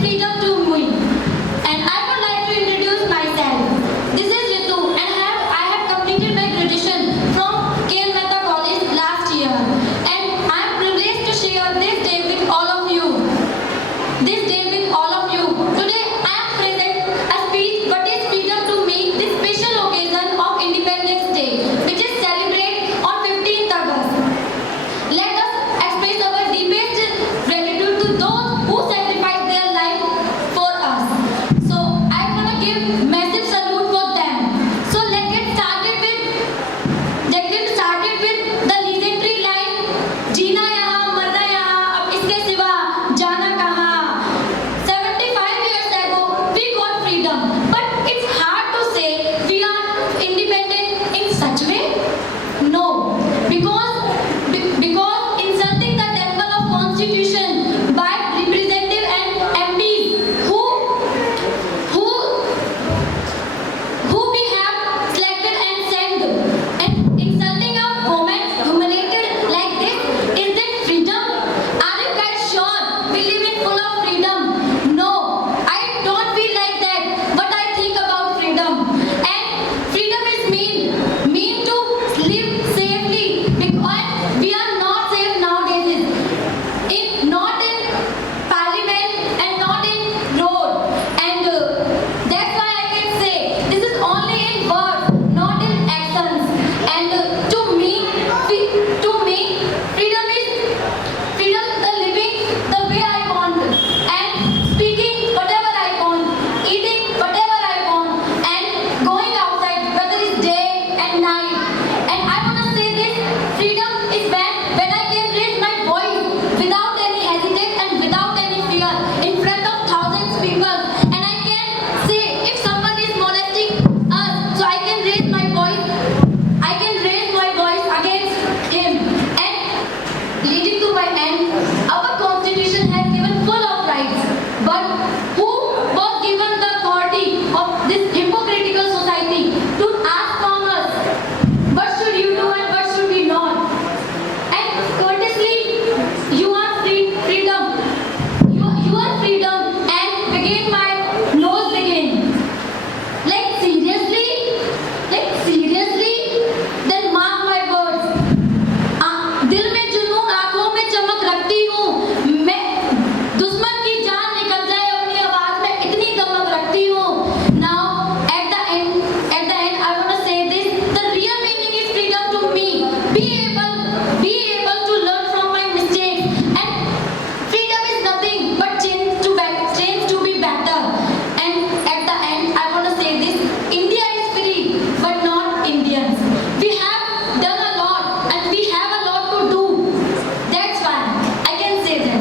freedom to me. And I would like to introduce myself. This is Ritu, and I have completed my graduation from College last year. And I am privileged to share this day with all of you. Today I am present a speech what is freedom to me, this special occasion of Independence Day, which is celebrated on 15th August. Let us express our deepest gratitude to those who sacrificed their life for us. So I want to give massive salute for them. So let's get started with the legendary line, जीना यहाँ मरना यहाँ, अब इसके सिवा जाना कहाँ. 75 years ago we got freedom, but it's hard to say we are independent in such way. No, because insulting the temple of constitution by representative and MPs who we have selected and sent, and insulting a woman humiliated like this, is it freedom? Are you guys sure we live in full of freedom? No, I don't feel like that. What I think about freedom, and freedom is mean to live safely, because we are not safe nowadays. Not in parliament and not in road, and that's why I can say this is only in words, not in actions. And to me, freedom is the living the way I want, and speaking whatever I want, eating whatever I want, and going outside whether it's day and night. And I want to say this: freedom is when I can raise my voice without any hesitation and without any fear in front of thousands of people, and I can say if someone is molesting us, so I can raise my voice against him. And leading to my end, our constitution has given full of rights, but who was given the authority of this hypocritical society to ask from us what should you do and what should we not? And courteously, you are freedom, and begin my nose begin. Like seriously, then mark my words. दिल में जुनून, आंखों में चमक रखती हूँ मैं, दुश्मन की जान निकल जाए अपनी आवाज में, इतनी दमक रखती हूँ. Now at the end I want to say this: the real meaning is freedom to me. Be able to learn from my mistakes, and freedom is nothing but change to be better. And at the end I want to say this: India is free but not Indians. We have done a lot and we have a lot to do. That's why I can say that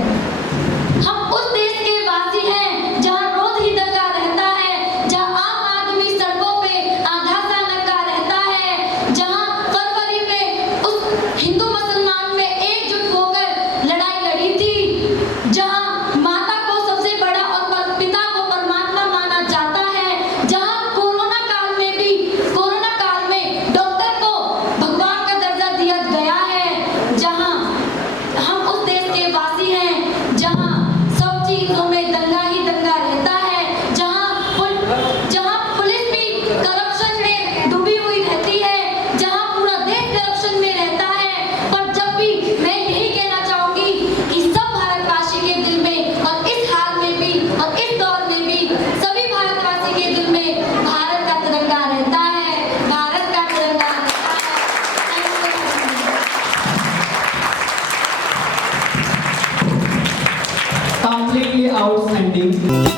हम उस देश के वासी हैं जहाँ रोज ही दंगा रहता है, जहाँ आम आदमी सड़कों पे आधा सा नंगा रहता है, जहाँ फरवरी में उस हिंदू मुसलमान में एकजुट होकर लड़ाई लड़ी थी, जहाँ माता को सबसे बड़ा और पिता को परमात्मा माना जाता है, जहाँ कोरोना काल में डॉक्टर को भगवान का दर्जा दिया गया है, जहाँ हम उस देश के वासी हैं जहाँ सब चीजों में दंगा ही दंगा रहता है, जहाँ पुलिस भी करप्शन में डूबी हुई रहती है, जहाँ पूरा देश करप्शन में रहता है. पर जब भी मैं यही कहना चाहूंगी कि सब भारतवासी के दिल में, और इस हाल में भी और इस दौर में भी सभी भारतवासी के दिल में भारत का तिरंगा रहता है. Completely outstanding.